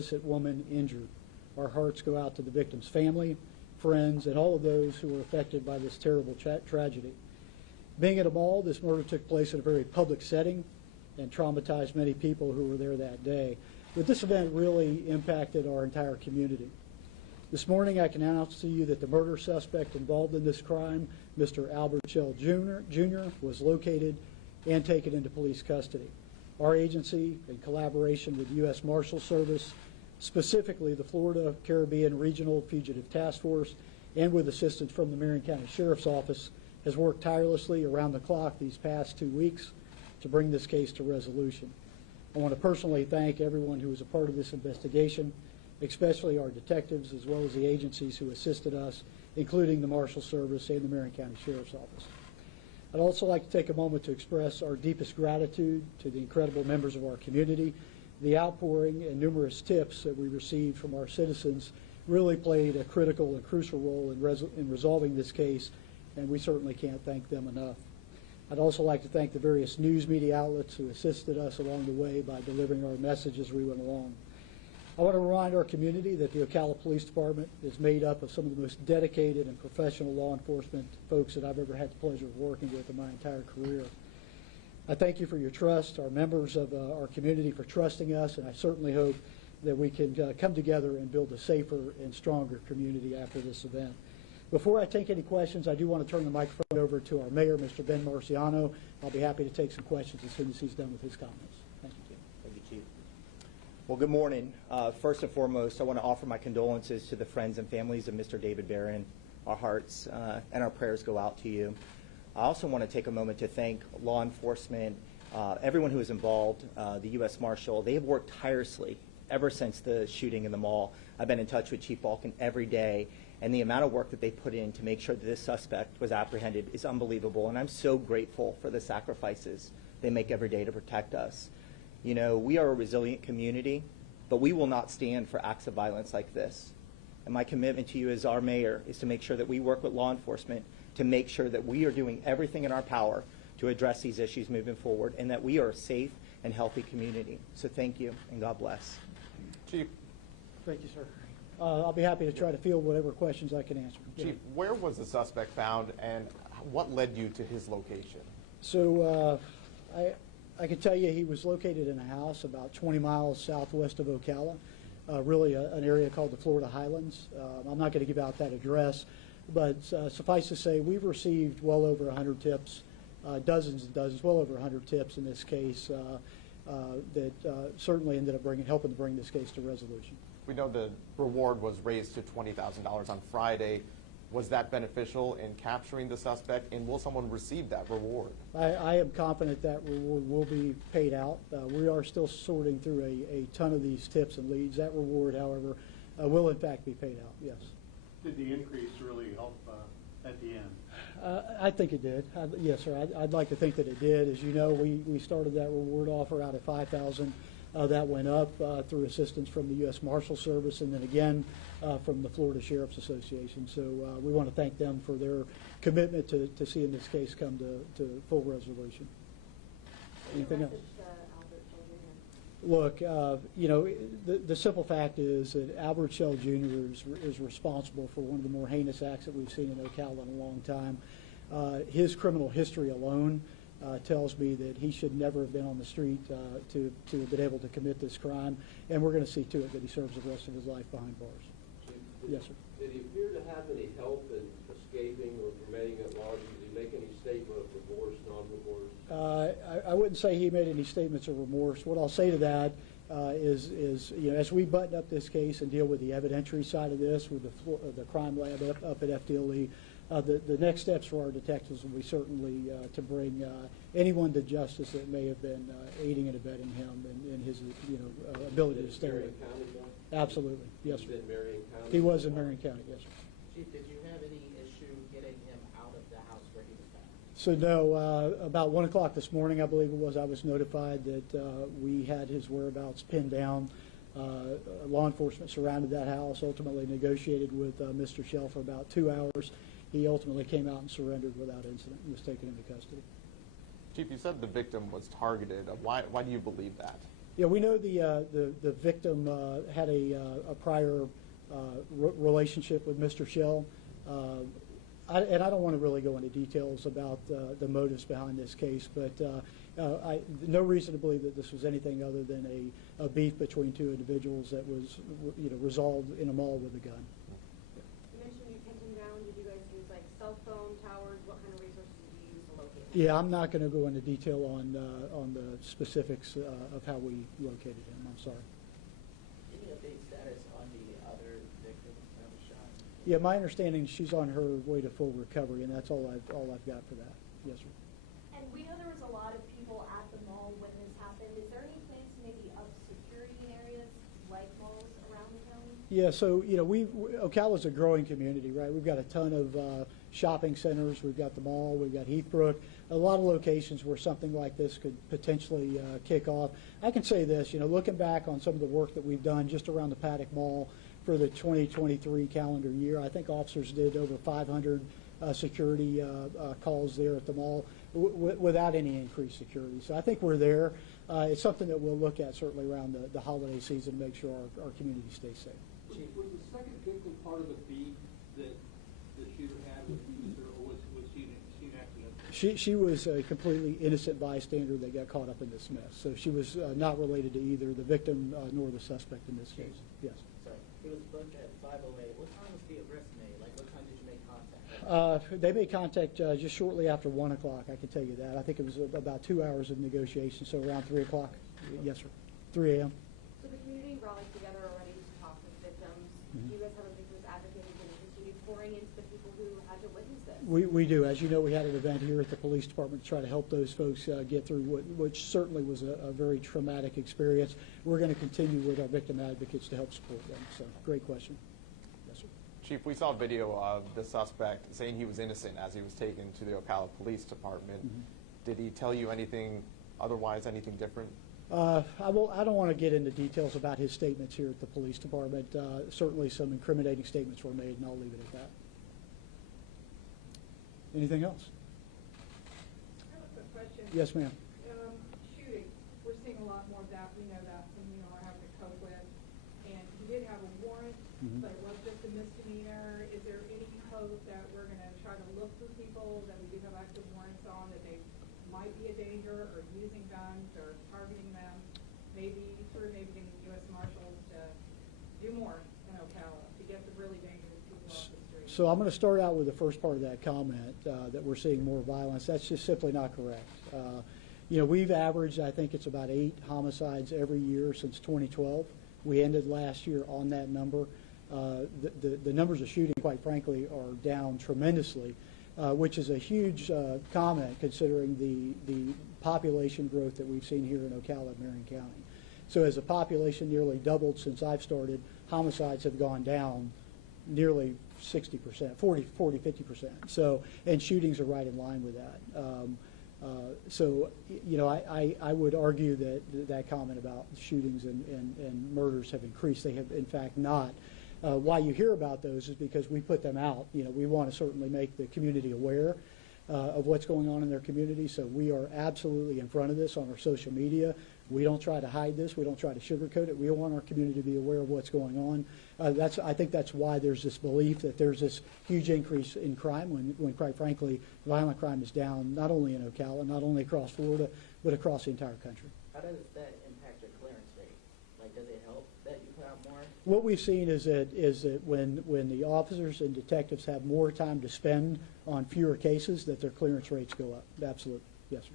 innocent woman injured. Our hearts go out to the victim's family, friends, and all of those who were affected by this terrible tragedy. Being at a mall, this murder took place in a very public setting and traumatized many people who were there that day. But this event really impacted our entire community. This morning I can announce to you that the murder suspect involved in this crime, Mr. Albert Shell Jr., was located and taken into police custody. Our agency, in collaboration with the U.S. Marshal Service, specifically the Florida Caribbean Regional Fugitive Task Force, and with assistance from the Marion County Sheriff's Office, has worked tirelessly around the clock these past 2 weeks to bring this case to resolution. I want to personally thank everyone who was a part of this investigation, especially our detectives as well as the agencies who assisted us, including the Marshal Service and the Marion County Sheriff's Office. I'd also like to take a moment to express our deepest gratitude to the incredible members of our community. The outpouring and numerous tips that we received from our citizens really played a critical and crucial role in resolving this case, and we certainly can't thank them enough. I'd also like to thank the various news media outlets who assisted us along the way by delivering our message as we went along. I want to remind our community that the Ocala Police Department is made up of some of the most dedicated and professional law enforcement folks that I've ever had the pleasure of working with in my entire career. I thank you for your trust, our members of our community for trusting us, and I certainly hope that we can come together and build a safer and stronger community after this event. Before I take any questions, I do want to turn the microphone over to our mayor, Mr. Ben Marciano. I'll be happy to take some questions as soon as he's done with his comments. Thank you, Chief. Thank you, Chief. Well, good morning. First and foremost, I want to offer my condolences to the friends and families of Mr. David Barron. Our hearts and our prayers go out to you. I also want to take a moment to thank law enforcement, everyone who is involved, the U.S. Marshal. They have worked tirelessly ever since the shooting in the mall. I've been in touch with Chief Balkin every day, and the amount of work that they put in to make sure that this suspect was apprehended is unbelievable, and I'm so grateful for the sacrifices they make every day to protect us. You know, we are a resilient community, but we will not stand for acts of violence like this. And my commitment to you as our mayor is to make sure that we work with law enforcement to make sure that we are doing everything in our power to address these issues moving forward and that we are a safe and healthy community. So thank you, and God bless. Chief. Thank you, sir. I'll be happy to try to field whatever questions I can answer. Chief, where was the suspect found, and what led you to his location? So I can tell you he was located in a house about 20 miles southwest of Ocala, really an area called the Florida Highlands. I'm not going to give out that address, but suffice to say we've received well over 100 tips, dozens and dozens, well over 100 tips in this case that certainly ended up helping to bring this case to resolution. We know the reward was raised to $20,000 on Friday. Was that beneficial in capturing the suspect, and will someone receive that reward? I am confident that reward will be paid out. We are still sorting through a ton of these tips and leads. That reward, however, will in fact be paid out, yes. Did the increase really help at the end? I think it did. Yes, sir. I'd like to think that it did. As you know, we started that reward offer out at $5,000. That went up through assistance from the U.S. Marshal Service and then again from the Florida Sheriff's Association. So we want to thank them for their commitment to seeing this case come to full resolution. Anything else? Look, you know, the simple fact is that Albert Shell Jr. is responsible for one of the more heinous acts that we've seen in Ocala in a long time. His criminal history alone tells me that he should never have been on the street to have been able to commit this crime, and we're going to see to it that he serves the rest of his life behind bars. Yes, sir. Did he appear to have any help in escaping or remaining at large? Did he make any statement of remorse, non-remorse? I wouldn't say he made any statements of remorse. What I'll say to that is you know, as we button up this case and deal with the evidentiary side of this with the crime lab up at FDLE, the next steps for our detectives will be certainly to bring anyone to justice that may have been aiding and abetting him in his ability to stay away. Absolutely, yes, sir. In Marion County? He was in Marion County, yes, sir. Chief, did you have any issue getting him out of the house where he was found? So no, about 1 o'clock this morning, I believe it was, I was notified that we had his whereabouts pinned down. Law enforcement surrounded that house, ultimately negotiated with Mr. Shell for about 2 hours. He ultimately came out and surrendered without incident and was taken into custody. Chief, you said the victim was targeted. Why do you believe that? Yeah, we know the victim had a prior relationship with Mr. Shell. And I don't want to really go into details about the motives behind this case, but no reason to believe that this was anything other than a beef between two individuals that was, resolved in a mall with a gun. You mentioned you pinned him down. Did you guys use like cell phone towers? What kind of resources did you use to locate him? Yeah, I'm not going to go into detail on the specifics of how we located him. I'm sorry. Any update status on the other victim that was shot? Yeah, my understanding is she's on her way to full recovery, and that's all I've got for that. Yes, sir. And we know there was a lot of people at the mall when this happened. Is there any plans to maybe up security in areas like malls around the county? Yeah, so Ocala's a growing community, right? We've got a ton of shopping centers. We've got the mall. We've got Heathbrook. A lot of locations where something like this could potentially kick off. I can say this, looking back on some of the work that we've done just around the Paddock Mall for the 2023 calendar year, I think officers did over 500 security calls there at the mall without any increased security. So I think we're there. It's something that we'll look at certainly around the holiday season to make sure our community stays safe. Was the second victim part of the beef that the shooter had with the user, or was she an accident? She was a completely innocent bystander that got caught up in this mess. So she was not related to either the victim nor the suspect in this case. Yes. Sorry, he was booked at 5:08. What time was the arrest made? Like, what time did you make contact? They made contact just shortly after 1 o'clock, I can tell you that. I think it was about 2 hours of negotiation, so around 3 o'clock. Yes, sir. 3 a.m. So the community rallied together already to talk with victims. Do you guys have a victims advocate who's going to continue pouring into the people who had to witness this? We do. As you know, we had an event here at the police department to try to help those folks get through which certainly was a very traumatic experience. We're going to continue with our victim advocates to help support them. So, great question. Yes, sir. Chief, we saw a video of the suspect saying he was innocent as he was taken to the Ocala Police Department. Did he tell you anything otherwise, anything different? I don't want to get into details about his statements here at the police department. Certainly some incriminating statements were made, and I'll leave it at that. Anything else? I have a quick question. Yes, ma'am. Shooting, we're seeing a lot more of that. We know that from, our having to cope with. And he did have a warrant, but it was just a misdemeanor. Is there any hope that we're going to try to look for people that we do have active warrants on that they might be a danger or using guns or targeting them? Maybe getting the U.S. Marshals to do more in Ocala to get the really dangerous people off the street. So I'm going to start out with the first part of that comment, that we're seeing more violence. That's just simply not correct. We've averaged, I think it's about 8 homicides every year since 2012. We ended last year on that number. The numbers of shooting, quite frankly, are down tremendously, which is a huge comment considering the population growth that we've seen here in Ocala and Marion County. So as the population nearly doubled since I've started, homicides have gone down nearly 60%, 40, 50%. So, and shootings are right in line with that. I would argue that comment about shootings and murders have increased. They have, in fact, not. Why you hear about those is because we put them out. We want to certainly make the community aware of what's going on in their community. So we are absolutely in front of this on our social media. We don't try to hide this. We don't try to sugarcoat it. We want our community to be aware of what's going on. I think that's why there's this belief that there's this huge increase in crime when quite frankly, violent crime is down not only in Ocala, not only across Florida, but across the entire country. How does that impact your clearance rate? Like, does it help that you put out more? What we've seen is that when the officers and detectives have more time to spend on fewer cases, that their clearance rates go up. Absolutely. Yes, sir.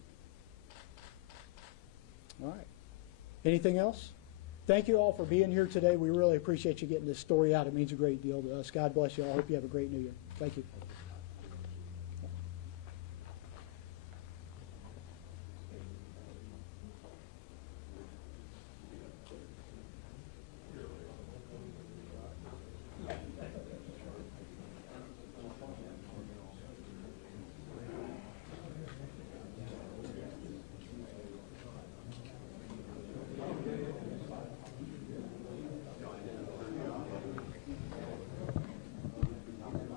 All right. Anything else? Thank you all for being here today. We really appreciate you getting this story out. It means a great deal to us. God bless you all. I hope you have a great New Year. Thank you.